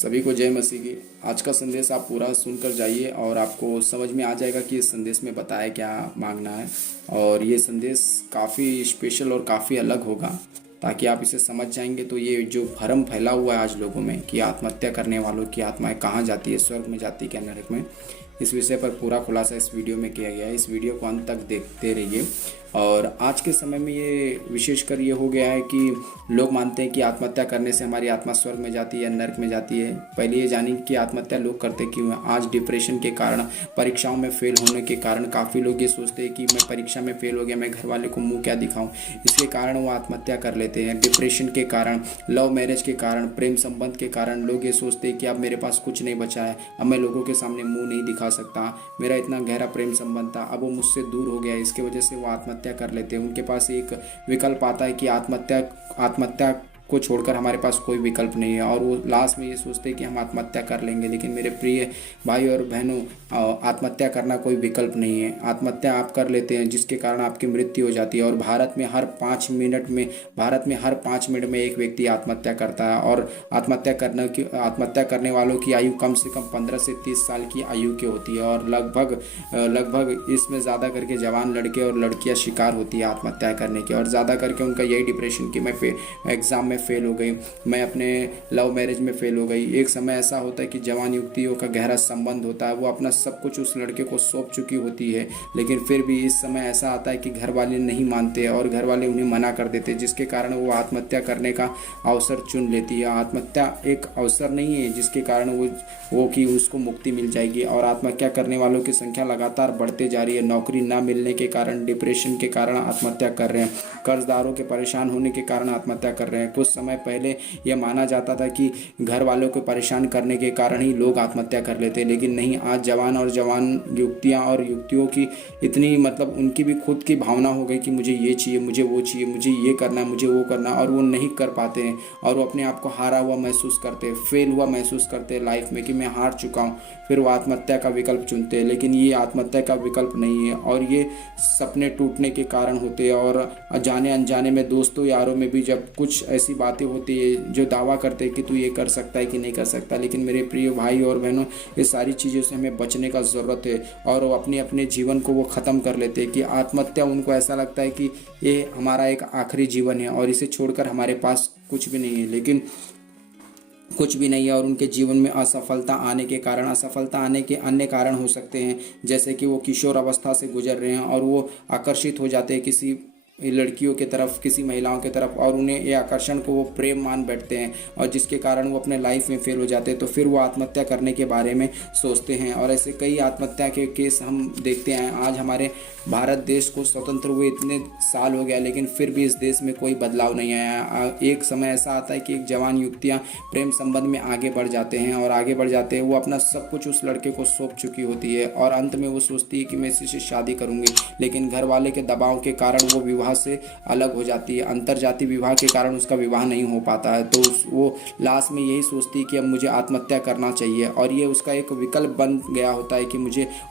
सभी को जय मसीह की। आज का संदेश आप पूरा सुनकर जाइए और आपको समझ में आ जाएगा कि इस संदेश में बताया क्या मांगना है। और ये संदेश काफ़ी स्पेशल और काफ़ी अलग होगा, ताकि आप इसे समझ जाएंगे। तो ये जो भरम फैला हुआ है आज लोगों में कि आत्महत्या करने वालों की आत्माएं कहाँ जाती है, स्वर्ग में जाती है क्या नरक में, इस विषय पर पूरा खुलासा इस वीडियो में किया गया है। इस वीडियो को अंत तक देखते रहिए। और आज के समय में ये विशेषकर ये हो गया है कि लोग मानते हैं कि आत्महत्या करने से हमारी आत्मा स्वर्ग में जाती है या नरक में जाती है। पहले ये जानिए कि आत्महत्या लोग करते क्यों हैं। आज डिप्रेशन के कारण, परीक्षाओं में फेल होने के कारण काफ़ी लोग ये सोचते हैं कि मैं परीक्षा में फेल हो गया, मैं घर वाले को मुँह क्या दिखाऊँ। इसके कारण वो आत्महत्या कर लेते हैं। डिप्रेशन के कारण, लव मैरिज के कारण, प्रेम संबंध के कारण लोग ये सोचते हैं कि अब मेरे पास कुछ नहीं बचा है, अब मैं लोगों के सामने मुँह नहीं दिखा सकता, मेरा इतना गहरा प्रेम संबंध था, अब वो मुझसे दूर हो गया। इसके वजह से वो आत्महत्या कर लेते हैं। उनके पास एक विकल्प आता है कि आत्महत्या को छोड़कर हमारे पास कोई विकल्प नहीं है, और वो लास्ट में ये सोचते हैं कि हम आत्महत्या कर लेंगे। लेकिन मेरे प्रिय भाई और बहनों, आत्महत्या करना कोई विकल्प नहीं है। आत्महत्या आप कर लेते हैं जिसके कारण आपकी मृत्यु हो जाती है। और भारत में हर 5 मिनट में एक व्यक्ति आत्महत्या करता है। और आत्महत्या करने वालों की आयु कम से कम 15 से 30 साल की आयु की होती है। और लगभग इसमें ज़्यादा करके जवान लड़के और लड़कियां शिकार होती है आत्महत्या करने की। और ज़्यादा करके उनका यही डिप्रेशन कि मैं एग्ज़ाम में फेल हो गई, मैं अपने लव मैरिज में फेल हो गई। एक समय ऐसा होता है कि जवान युवतियों का गहरा संबंध होता है, वो अपना सब कुछ उस लड़के को सौंप चुकी होती है, लेकिन फिर भी इस समय ऐसा आता है कि घर वाले नहीं मानते और घर वाले उन्हें मना कर देते, जिसके कारण वो आत्महत्या करने का अवसर चुन लेती है। आत्महत्या एक अवसर नहीं है जिसके कारण वो कि उसको मुक्ति मिल जाएगी। और आत्महत्या करने वालों की संख्या लगातार बढ़ते जा रही है। नौकरी ना मिलने के कारण, डिप्रेशन के कारण आत्महत्या कर रहे हैं, कर्जदारों के परेशान होने के कारण आत्महत्या कर रहे हैं। कुछ समय पहले यह माना जाता था कि घर वालों को परेशान करने के कारण ही लोग आत्महत्या कर लेते हैं, लेकिन नहीं। आज जवान युवतियां और युवतियों की इतनी उनकी भी खुद की भावना हो गई कि मुझे ये चाहिए, मुझे वो चाहिए, मुझे ये करना है, मुझे वो करना, और वो नहीं कर पाते हैं। और वो अपने आप को हारा हुआ महसूस करते हैं, फेल हुआ महसूस करते हैं लाइफ में कि मैं हार चुका हूँ। फिर वो आत्महत्या का विकल्प चुनते हैं, लेकिन ये आत्महत्या का विकल्प नहीं है। और ये सपने टूटने के कारण होते हैं। और जाने अनजाने में, दोस्तों यारों में भी जब कुछ ऐसी बातें होती है जो दावा करते हैं कि तू ये कर सकता है कि नहीं कर सकता। लेकिन मेरे प्रिय भाई और बहनों, ये सारी चीज़ों से हमें बचने का ज़रूरत है। और वो अपने जीवन को वो ख़त्म कर लेते हैं कि आत्महत्या, उनको ऐसा लगता है कि ये हमारा एक आखिरी जीवन है और इसे छोड़कर हमारे पास कुछ भी नहीं है। लेकिन कुछ भी नहीं है। और उनके जीवन में असफलता आने के अन्य कारण हो सकते हैं, जैसे कि वो किशोर अवस्था से गुजर रहे हैं और वो आकर्षित हो जाते हैं किसी लड़कियों के तरफ, किसी महिलाओं के तरफ, और उन्हें ये आकर्षण को वो प्रेम मान बैठते हैं, और जिसके कारण वो अपने लाइफ में फेल हो जाते हैं। तो फिर वो आत्महत्या करने के बारे में सोचते हैं। और ऐसे कई आत्महत्या के केस हम देखते हैं। आज हमारे भारत देश को स्वतंत्र हुए इतने साल हो गया, लेकिन फिर भी इस देश में कोई बदलाव नहीं आया। एक समय ऐसा आता है कि एक जवान युवतियाँ प्रेम संबंध में आगे बढ़ जाते हैं, और आगे बढ़ जाते हैं वो अपना सब कुछ उस लड़के को सौंप चुकी होती है, और अंत में वो सोचती है कि मैं इसी से शादी करूँगी। लेकिन घर वाले के दबाव के कारण वो विवाह से अलग हो जाती है। अंतरजातीय विवाह के कारण उसका विवाह नहीं हो पाता है। तो वो लास्ट में यही सोचती है कि अब मुझे आत्महत्या करना चाहिए, और ये उसका एक विकल्प बन गया होता है कि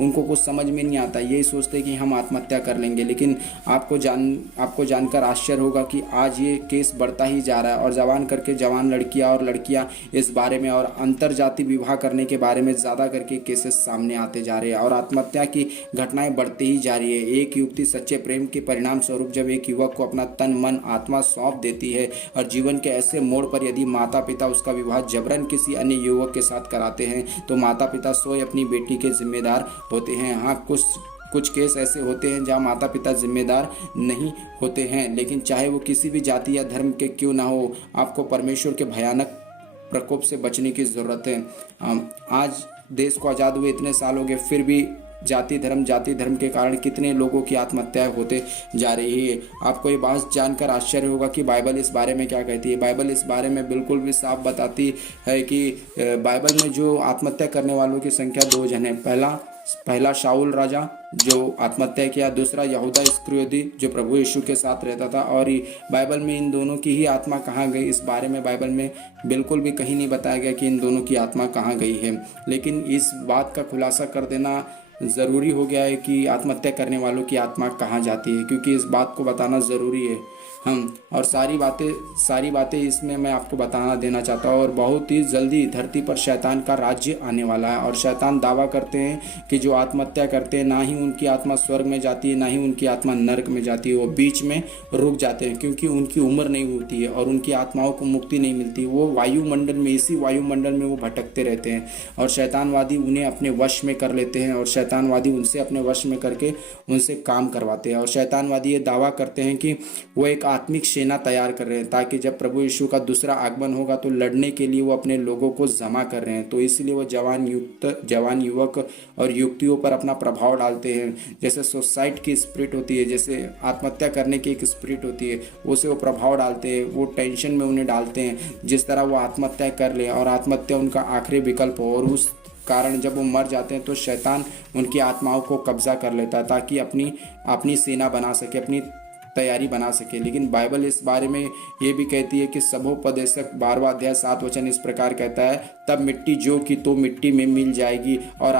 उनको कुछ समझ में नहीं आता, यही सोचते हैं कि हम आत्महत्या कर लेंगे। लेकिन आपको जानकर आश्चर्य होगा कि आज ये केस बढ़ता ही जा रहा है, और जवान लड़कियां और लड़कियां इस बारे में और अंतरजातीय विवाह करने के बारे में ज़्यादा करके केसेस सामने आते जा रहे हैं, और आत्महत्या की घटनाएं बढ़ती ही जा रही है। एक युवती सच्चे प्रेम के परिणाम स्वरूप जब एक युवक को अपना तन मन आत्मा सौंप देती है, और जीवन के ऐसे मोड़ पर यदि माता पिता उसका विवाह जबरन किसी अन्य युवक के साथ कराते हैं, तो माता पिता स्वयं अपनी बेटी के जिम्मेदार होते हैं। हाँ, कुछ केस ऐसे होते हैं जहां माता पिता जिम्मेदार नहीं होते हैं, लेकिन चाहे वो किसी भी जाति या धर्म के क्यों ना हो, आपको परमेश्वर के भयानक प्रकोप से बचने की ज़रूरत है। आज देश को आज़ाद हुए इतने साल हो गए, फिर भी जाति धर्म के कारण कितने लोगों की आत्महत्या होते जा रही है। आपको ये बात जानकर आश्चर्य होगा कि बाइबल इस बारे में क्या कहती है। बाइबल इस बारे में बिल्कुल भी साफ बताती है कि बाइबल में जो आत्महत्या करने वालों की संख्या 2 जन है। पहला शाऊल राजा जो आत्महत्या किया, दूसरा यहूदा इस्करियोती जो प्रभु यीशु के साथ रहता था। और बाइबल में इन दोनों की ही आत्मा कहाँ गई, इस बारे में बाइबल में बिल्कुल भी कहीं नहीं बताया गया कि इन दोनों की आत्मा कहाँ गई है। लेकिन इस बात का खुलासा कर देना ज़रूरी हो गया है कि आत्महत्या करने वालों की आत्मा कहाँ जाती है, क्योंकि इस बात को बताना ज़रूरी है। और सारी बातें इसमें मैं आपको बताना देना चाहता हूँ। और बहुत ही जल्दी धरती पर शैतान का राज्य आने वाला है। और शैतान दावा करते हैं कि जो आत्महत्या करते हैं ना ही उनकी आत्मा स्वर्ग में जाती है, ना ही उनकी आत्मा नरक में जाती है। वो बीच में रुक जाते हैं क्योंकि उनकी उम्र नहीं होती है और उनकी आत्माओं को मुक्ति नहीं मिलती। वो वायुमंडल में, इसी वायुमंडल में वो भटकते रहते हैं और शैतानवादी उन्हें अपने वश में कर लेते हैं और शैतानवादी उनसे अपने वश में करके उनसे काम करवाते हैं। और शैतानवादी ये दावा करते हैं कि वो एक आत्मिक सेना तैयार कर रहे हैं ताकि जब प्रभु यीशु का दूसरा आगमन होगा तो लड़ने के लिए वो अपने लोगों को जमा कर रहे हैं। तो इसलिए वो जवान युवक और युवतियों पर अपना प्रभाव डालते हैं। जैसे सुसाइड की स्पिरिट होती है, जैसे आत्महत्या करने की एक स्पिरिट होती है, उसे वो प्रभाव डालते हैं, वो टेंशन में उन्हें डालते हैं जिस तरह वो आत्महत्या कर ले और आत्महत्या उनका आखिरी विकल्प हो। और उस कारण जब वो मर जाते हैं तो शैतान उनकी आत्माओं को कब्जा कर लेता है ताकि अपनी सेना बना सके, अपनी तैयारी बना सके। लेकिन बाइबल इस बारे में ये भी कहती है कि सबोपदेशक 12वां अध्याय 7 वचन इस प्रकार कहता है, तब मिट्टी जो की तो मिट्टी में मिल जाएगी और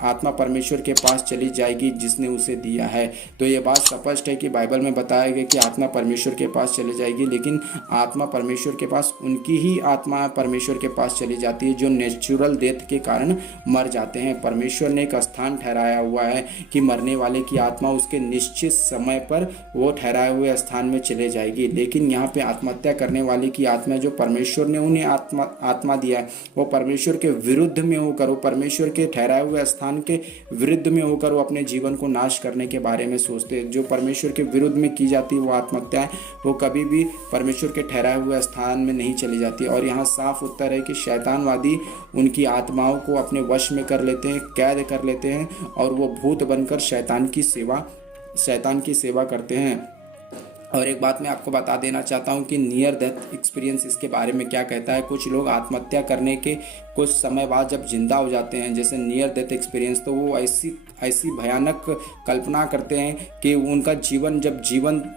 आत्मा परमेश्वर के पास चली जाएगी जिसने उसे दिया है। तो ये बात स्पष्ट है कि बाइबल में बताया गया कि आत्मा परमेश्वर के पास चली जाएगी, लेकिन आत्मा परमेश्वर के पास, उनकी ही आत्मा परमेश्वर के पास चली जाती है जो नेचुरल डेथ के कारण मर जाते हैं। परमेश्वर ने एक स्थान ठहराया हुआ है कि मरने वाले की आत्मा उसके निश्चित समय पर वो ठहराए हुए स्थान में चले जाएगी। लेकिन यहाँ पे आत्महत्या करने वाले की आत्मा, जो परमेश्वर ने उन्हें आत्मा दिया है, वो परमेश्वर के विरुद्ध में होकर, वो परमेश्वर के ठहराए हुए स्थान के विरुद्ध में होकर वो अपने जीवन को नाश करने के बारे में सोचते हैं। जो परमेश्वर के विरुद्ध में की जाती है वो आत्महत्या है, वो कभी भी परमेश्वर के ठहराए हुए स्थान में नहीं चली जाती। और यहाँ साफ उत्तर है कि शैतानवादी उनकी आत्माओं को अपने वश में कर लेते हैं, कैद कर लेते हैं और वो भूत बनकर शैतान की सेवा करते हैं। और एक बात मैं आपको बता देना चाहता हूँ कि नियर डेथ एक्सपीरियंस इसके बारे में क्या कहता है। कुछ लोग आत्महत्या करने के कुछ समय बाद जब जिंदा हो जाते हैं, जैसे नियर डेथ एक्सपीरियंस, तो वो ऐसी भयानक कल्पना करते हैं कि उनका जीवन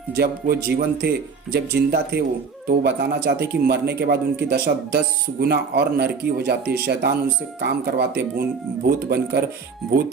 जब वो जिंदा थे वो, तो वो बताना चाहते हैं कि मरने के बाद उनकी दशा 10 गुना और नरकी हो जाती है। शैतान उनसे काम करवाते, भूत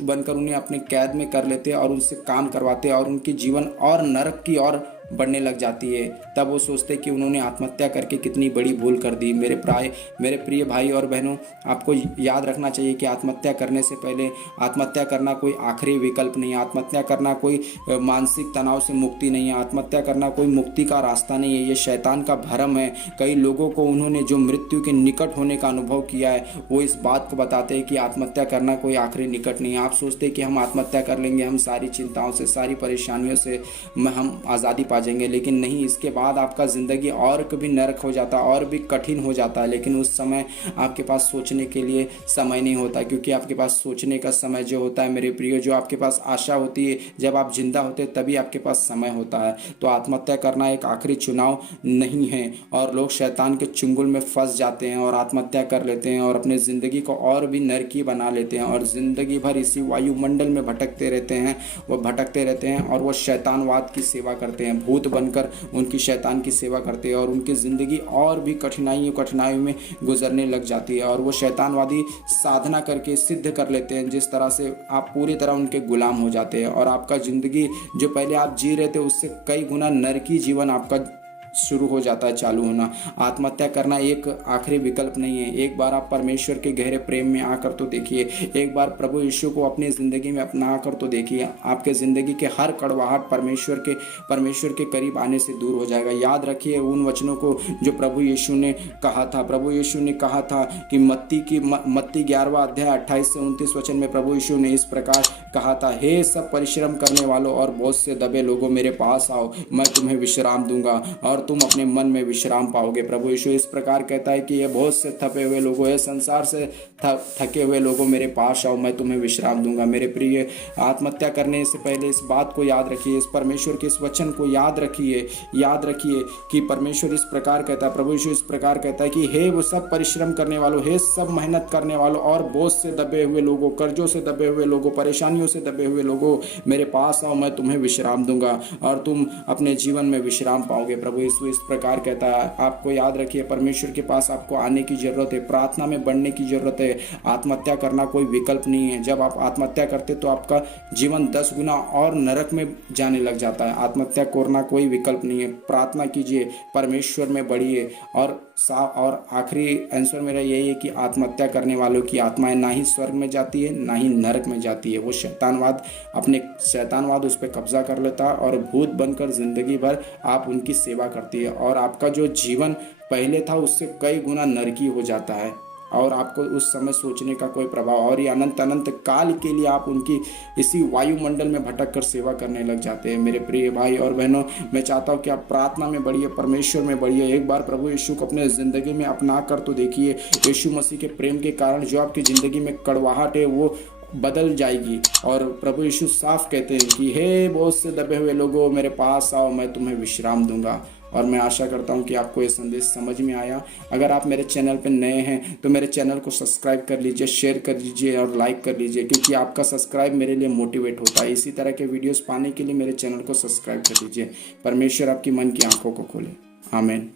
बनकर उन्हें अपने कैद में कर लेते हैं और उनसे काम करवाते हैं और उनकी जीवन और नरक की ओर बढ़ने लग जाती है। तब वो सोचते कि उन्होंने आत्महत्या करके कितनी बड़ी भूल कर दी। मेरे प्रिय भाई और बहनों, आपको याद रखना चाहिए कि आत्महत्या करने से पहले, आत्महत्या करना कोई आखिरी विकल्प नहीं है। आत्महत्या करना कोई मानसिक तनाव से मुक्ति नहीं है। आत्महत्या करना कोई मुक्ति का रास्ता नहीं है। ये शैतान का भ्रम है। कई लोगों को, उन्होंने जो मृत्यु के निकट होने का अनुभव किया है, वो इस बात को बताते हैं कि आत्महत्या करना कोई आखिरी निकट नहीं है। आप सोचते हैं कि हम आत्महत्या कर लेंगे, हम सारी चिंताओं से, सारी परेशानियों से हम आज़ादी पा जाएंगे, लेकिन नहीं। इसके बाद आपका ज़िंदगी और कभी नरक हो जाता है, और भी कठिन हो जाता है। लेकिन उस समय आपके पास सोचने के लिए समय नहीं होता, क्योंकि आपके पास सोचने का समय जो होता है मेरे प्रिय, जो आपके पास आशा होती है जब आप जिंदा होते हैं, तभी आपके पास समय होता है। तो आत्महत्या करना एक आखिरी चुनाव नहीं है। और लोग शैतान के चुंगल में फंस जाते हैं और आत्महत्या कर लेते हैं और अपने ज़िंदगी को और भी नरकी बना लेते हैं और ज़िंदगी भर इसी वायुमंडल में भटकते रहते हैं और वो शैतानवाद की सेवा करते हैं, भूत बनकर उनकी शैतान की सेवा करते हैं और उनकी ज़िंदगी और भी कठिनाइयों में गुजरने लग जाती है। और वो शैतानवादी साधना करके सिद्ध कर लेते हैं जिस तरह से आप पूरी तरह उनके गुलाम हो जाते हैं और आपका ज़िंदगी जो पहले आप जी रहे थे उससे कई गुना नरकी जीवन आपका शुरू हो जाता है, चालू होना। आत्महत्या करना एक आखिरी विकल्प नहीं है। एक बार आप परमेश्वर के गहरे प्रेम में आकर तो देखिए, एक बार प्रभु यीशु को अपनी ज़िंदगी में अपना कर तो देखिए, आपके ज़िंदगी के हर कड़वाहट परमेश्वर के करीब आने से दूर हो जाएगा। याद रखिए उन वचनों को जो प्रभु यीशु ने कहा था। प्रभु यीशु ने कहा था कि मत्ती 11वां अध्याय 28 से 29 वचन में प्रभु यीशु ने इस प्रकार कहा था, हे सब परिश्रम करने वालों और बोझ से दबे लोगों, मेरे पास आओ, मैं तुम्हें विश्राम दूंगा और तुम अपने मन में विश्राम पाओगे। प्रभु यीशु इस प्रकार कहता है कि ये बहुत से थके हुए लोगों, ये संसार से थके हुए लोगों, मेरे पास आओ, मैं तुम्हें विश्राम दूंगा। मेरे प्रिय, आत्महत्या करने से पहले इस बात को याद रखिए, इस परमेश्वर के इस वचन को याद रखिए कि परमेश्वर इस प्रकार कहता है, प्रभु यीशु इस प्रकार कहता है कि हे वो सब परिश्रम करने वालों, हे सब मेहनत करने वालों और बोझ से दबे हुए लोगों, कर्जों से दबे हुए लोगों, परेशानियों से दबे हुए लोगों, मेरे पास आओ, मैं तुम्हें विश्राम दूंगा और तुम अपने जीवन में विश्राम पाओगे। प्रभु यीशु इस प्रकार कहता है। आपको याद रखिए, परमेश्वर के पास आपको आने की ज़रूरत है, प्रार्थना में बढ़ने की ज़रूरत है। आत्महत्या करना कोई विकल्प नहीं है। जब आप आत्महत्या करते तो आपका जीवन 10 गुना और नरक में जाने लग जाता है। आत्महत्या करना कोई विकल्प नहीं है। प्रार्थना कीजिए, परमेश्वर में बढ़िए। और आखिरी आंसर मेरा यही है कि आत्महत्या करने वालों की आत्माएं ना ही स्वर्ग में जाती है ना ही नरक में जाती है। वो शैतानवाद उस पर कब्जा कर लेता है और भूत बनकर जिंदगी भर आप उनकी सेवा करती है, और आपका जो जीवन पहले था उससे कई गुना नरकी हो जाता है, और आपको उस समय सोचने का कोई प्रभाव, और ये अनंत अनंत काल के लिए आप उनकी इसी वायुमंडल में भटक कर सेवा करने लग जाते हैं। मेरे प्रिय भाई और बहनों, मैं चाहता हूँ कि आप प्रार्थना में बढ़िए, परमेश्वर में बढ़िए। एक बार प्रभु यीशु को अपने ज़िंदगी में अपना कर तो देखिए। यीशु मसीह के प्रेम के कारण जो आपकी ज़िंदगी में कड़वाहट है वो बदल जाएगी। और प्रभु यीशु साफ कहते हैं कि हे बहुत से दबे हुए लोगों, मेरे पास आओ, मैं तुम्हें विश्राम दूंगा। और मैं आशा करता हूं कि आपको ये संदेश समझ में आया। अगर आप मेरे चैनल पर नए हैं तो मेरे चैनल को सब्सक्राइब कर लीजिए, शेयर कर लीजिए और लाइक कर लीजिए, क्योंकि आपका सब्सक्राइब मेरे लिए मोटिवेट होता है। इसी तरह के वीडियोस पाने के लिए मेरे चैनल को सब्सक्राइब कर लीजिए। परमेश्वर आपकी मन की आंखों को खोले। आमीन।